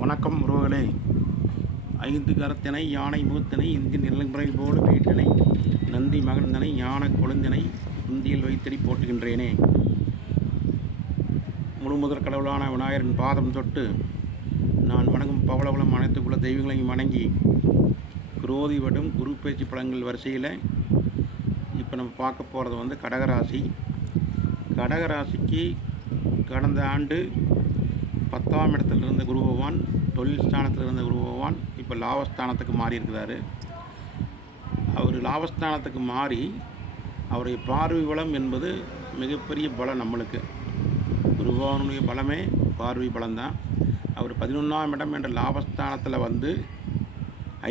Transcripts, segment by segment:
வணக்கம் உறவுகளே. ஐந்து கரத்தினை யானை மூத்தினை இந்திய நிலமுறை போடு வீட்டினை நந்தி மகந்தனை யானை கொழுந்தினை இந்தியில் வைத்தறி போட்டுகின்றேனே முழுமுதற் கடவுளான விநாயகரின் பாதம் தொட்டு நான் வணங்கும் பவளவளம் அனைத்து குல தெய்வங்களையும் வணங்கி குரோதி வடும் குரு பேச்சு படங்கள் வரிசையில் இப்போ நம்ம பார்க்க போகிறது வந்து கடகராசி. கடகராசிக்கு கடந்த ஆண்டு பத்தாம் இடத்துல இருந்த குரு பகவான் தொழில் ஸ்தானத்தில் இருந்த குரு பகவான் இப்போ லாபஸ்தானத்துக்கு மாறி இருக்கிறாரு அவர் லாபஸ்தானத்துக்கு மாறி அவருடைய பார்வை பலம் என்பது மிகப்பெரிய பலம் நம்மளுக்கு. குரு பகவானுடைய பலமே பார்வை பலம்தான். அவர் பதினொன்றாம் இடம் என்ற லாபஸ்தானத்தில் வந்து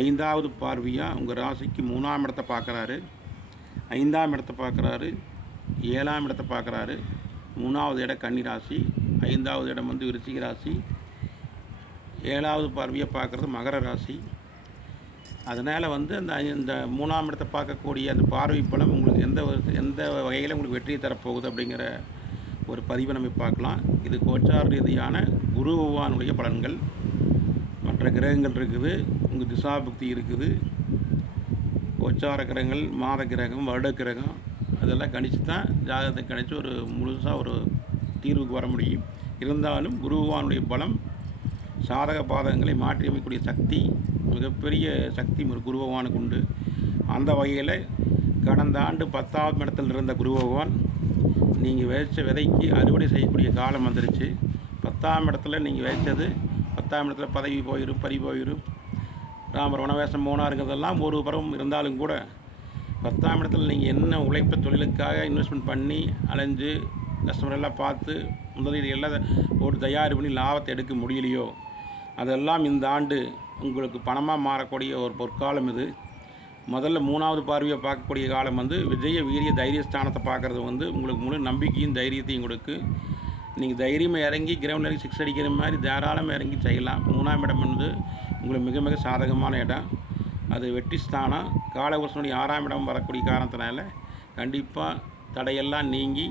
ஐந்தாவது பார்வையாக உங்கள் ராசிக்கு மூணாம் இடத்தை பார்க்குறாரு ஐந்தாம் இடத்தை பார்க்குறாரு ஏழாம் இடத்தை பார்க்குறாரு மூணாவது இடம் கன்னி ராசி ஐந்தாவது இடம் வந்து விருச்சிக ராசி. ஏழாவது பார்வையை பார்க்குறது மகர ராசி. அதனால் வந்து அந்த இந்த மூணாம் இடத்தை பார்க்கக்கூடிய அந்த பார்வை பலம் உங்களுக்கு எந்த ஒரு எந்த வகையில் உங்களுக்கு வெற்றியை தரப்போகுது அப்படிங்கிற ஒரு பதிவை நம்ம பார்க்கலாம். இது கோச்சார் ரீதியான குரு பகவானுடைய பலன்கள். மற்ற கிரகங்கள் இருக்குது உங்கள் திசாபுக்தி இருக்குது. கோச்சார கிரகங்கள் மாத கிரகம் வருட கிரகம் அதெல்லாம் கணிச்சு தான் ஜாதகத்தை கணித்து ஒரு முழுசாக ஒரு தீர்வுக்கு வர முடியும். இருந்தாலும் குருவானுடைய பலம் சாதக பாதகங்களை மாற்றியமைக்கக்கூடிய சக்தி மிகப்பெரிய சக்தி ஒரு குரு பகவானுக்கு உண்டு. அந்த வகையில் கடந்த ஆண்டு பத்தாவது இடத்தில் இருந்த குரு பகவான் நீங்கள் விதைச்ச விதைக்கு அறுவடை செய்யக்கூடிய காலம் வந்துருச்சு. பத்தாம் இடத்துல நீங்கள் விதைச்சது பத்தாம் இடத்துல பதவி போயிடும் பறி போயிடும் ராமர் வனவேசம் போனாருங்கிறதெல்லாம் ஒரு பருவம் இருந்தாலும் கூட பத்தாம் இடத்துல நீங்கள் என்ன உழைப்ப தொழிலுக்காக இன்வெஸ்ட்மெண்ட் பண்ணி அலைஞ்சு கஸ்டமரெல்லாம் பார்த்து முதலீடு எல்லாம் போட்டு தயார் பண்ணி லாபத்தை எடுக்க முடியலையோ? அதெல்லாம் இந்த ஆண்டு உங்களுக்கு பணமாக மாறக்கூடிய ஒரு பொற்காலம் இது. முதல்ல மூணாவது பார்வையை பார்க்கக்கூடிய காலம் வந்து விஜய வீரிய தைரிய ஸ்தானத்தை பார்க்குறது வந்து உங்களுக்கு முழு நம்பிக்கையும் தைரியத்தையும் கொடுக்கு. நீங்கள் தைரியமாக இறங்கி கிரவுண்ட் இறங்கி சிக்ஸ் அடிக்கிற மாதிரி தாராளமாக இறங்கி செய்யலாம். மூணாம் இடம் வந்து உங்களுக்கு மிக மிக சாதகமான இடம். அது வெற்றி ஸ்தானம். காலவர்ஷனுடைய ஆறாம் இடம் வரக்கூடிய காரணத்தினால கண்டிப்பாக தடையெல்லாம் நீங்கி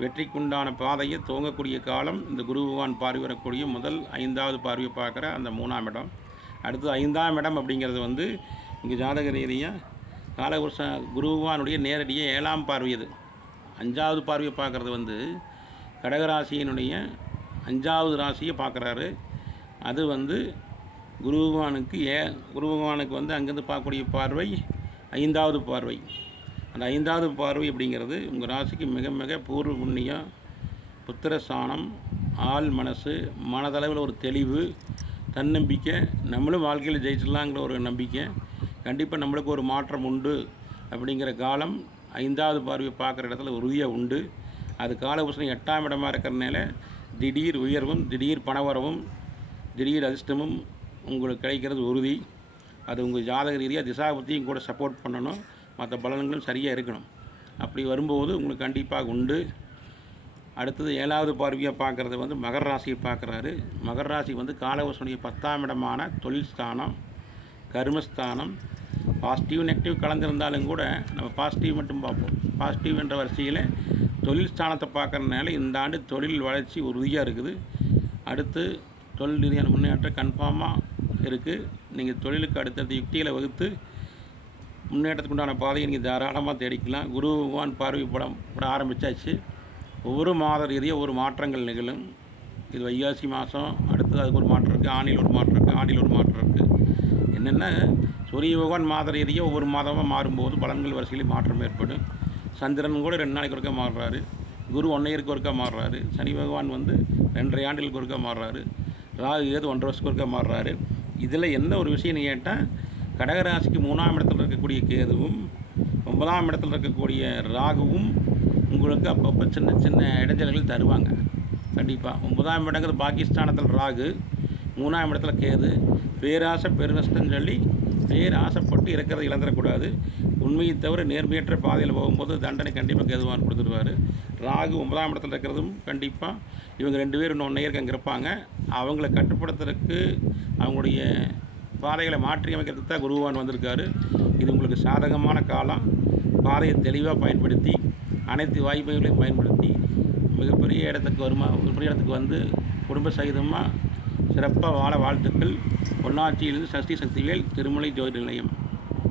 வெற்றிக்குண்டான பாதையை துவங்கக்கூடிய காலம் இந்த குரு பகவான் பார்வை வரக்கூடிய முதல் ஐந்தாவது பார்வையை பார்க்குற அந்த மூணாம் இடம். அடுத்து ஐந்தாம் இடம் அப்படிங்கிறது வந்து இங்கே ஜாதக ரீதியாக காலவர்ஷ குரு பகவானுடைய நேரடியாக ஏழாம் பார்வை அது அஞ்சாவது பார்வையை பார்க்குறது வந்து கடகராசியினுடைய அஞ்சாவது ராசியை பார்க்குறாரு. அது வந்து குரு பகவானுக்கு ஏ குரு பகவானுக்கு வந்து அங்கேருந்து பார்க்கக்கூடிய பார்வை ஐந்தாவது பார்வை. அந்த ஐந்தாவது பார்வை அப்படிங்கிறது உங்கள் ராசிக்கு மிக மிக பூர்வ புண்ணியம் புத்திர சாணம் ஆள் மனசு மனதளவில் ஒரு தெளிவு தன்னம்பிக்கை. நம்மளும் வாழ்க்கையில் ஜெயிச்சிடலாங்கிற ஒரு நம்பிக்கை. கண்டிப்பாக நம்மளுக்கு ஒரு மாற்றம் உண்டு அப்படிங்கிற காலம் ஐந்தாவது பார்வையை பார்க்குற இடத்துல உறுதியாக உண்டு. அது காலபுஷணம் எட்டாம் இடமாக இருக்கிறனால திடீர் உயர்வும் திடீர் பணவரவும் திடீர் அதிர்ஷ்டமும் உங்களுக்கு கிடைக்கிறது உறுதி. அது உங்கள் ஜாதக ரீதியாக திசாபத்தியும் கூட சப்போர்ட் பண்ணணும். மற்ற பலன்களும் சரியாக இருக்கணும். அப்படி வரும்போது உங்களுக்கு கண்டிப்பாக உண்டு. அடுத்தது ஏழாவது பார்வையாக பார்க்குறது வந்து மகர ராசியை பார்க்குறாரு. மகர ராசி வந்து காலவசனுடைய பத்தாம் இடமான தொழில் ஸ்தானம் கர்மஸ்தானம் பாசிட்டிவ் நெகட்டிவ் கலந்துருந்தாலும் கூட நம்ம பாசிட்டிவ் மட்டும் பார்ப்போம். பாசிட்டிவ் என்ற வரிசையில் தொழில் ஸ்தானத்தை பார்க்குறதுனால இந்த ஆண்டு தொழில் வளர்ச்சி உறுதியாக இருக்குது. அடுத்து தொழில் ரீதியான முன்னேற்றம் கன்ஃபார்மாக இருக்குது நீங்கள் தொழிலுக்கு அடுத்தடுத்த யுக்திகளை வகுத்து முன்னேற்றத்துக்கு உண்டான பாதையை நீங்கள் தாராளமாக தேடிக்கலாம். குரு பகவான் பார்வை படம் பட ஆரம்பித்தாச்சு ஒவ்வொரு மாத ரீதியாக ஒரு மாற்றங்கள் நிகழும். இது வைகாசி மாதம் அடுத்தது அதுக்கு ஒரு மாற்றம் இருக்குது ஆணில் ஒரு மாற்றம் இருக்குது ஆடியில் ஒரு மாற்றம் இருக்குது என்னென்னா சூரிய பகவான் மாத ரீதியாக ஒவ்வொரு மாதமாக மாறும்போது பலன்கள் வரிசையில் மாற்றம் ஏற்படும். சந்திரன் கூட ரெண்டு நாளைக்கு ஒருக்கா மாறுறாரு. குரு ஒன்றையருக்கு ஒருக்கா மாறுறாரு. சனி பகவான் வந்து ரெண்டரை ஆண்டுகளுக்கு ஒருக்கா மாறுறாரு. ராகு ஏது ஒன்றரை வருஷத்துக்கு ஒருக்கா மாறுறாரு. இதில் என்ன ஒரு விஷயம் கேட்டால் கடகராசிக்கு மூணாம் இடத்துல இருக்கக்கூடிய கேதுவும் ஒன்பதாம் இடத்துல இருக்கக்கூடிய ராகுவும் உங்களுக்கு அப்பப்போ சின்ன சின்ன இடைஞ்சல்கள் தருவாங்க. கண்டிப்பாக ஒன்பதாம் இடங்கிறது பாகிஸ்தானத்தில் ராகு மூணாம் இடத்துல கேது. பேராசை பெருநஷ்டம் சொல்லி பேராசைப்பட்டு இருக்கிறத இழந்துடக்கூடாது. உண்மையை தவிர நேர்மையற்ற பாதையில் போகும்போது தண்டனை கண்டிப்பாக கேதுவான் கொடுத்துருவார். ராகு ஒன்பதாம் இடத்துல இருக்கிறதும் கண்டிப்பாக இவங்க ரெண்டு பேரும் இன்னொன்று இருக்காங்க இருப்பாங்க. அவங்கள கட்டுப்படுத்துறதுக்கு அவங்களுடைய பாதைகளை மாற்றி அமைக்கிறதுக்கு தான் குருவான் வந்திருக்காரு. இது உங்களுக்கு சாதகமான காலம். பாதையை தெளிவாக பயன்படுத்தி அனைத்து வாய்ப்புகளையும் பயன்படுத்தி மிகப்பெரிய இடத்துக்கு வருமா மிகப்பெரிய இடத்துக்கு வந்து குடும்ப சகிதமாக சிறப்பாக வாழ வாழ்த்துக்கள். பொள்ளாச்சியிலிருந்து சஷ்டி சக்திவேல் திருமலை ஜோதி நிலையம்.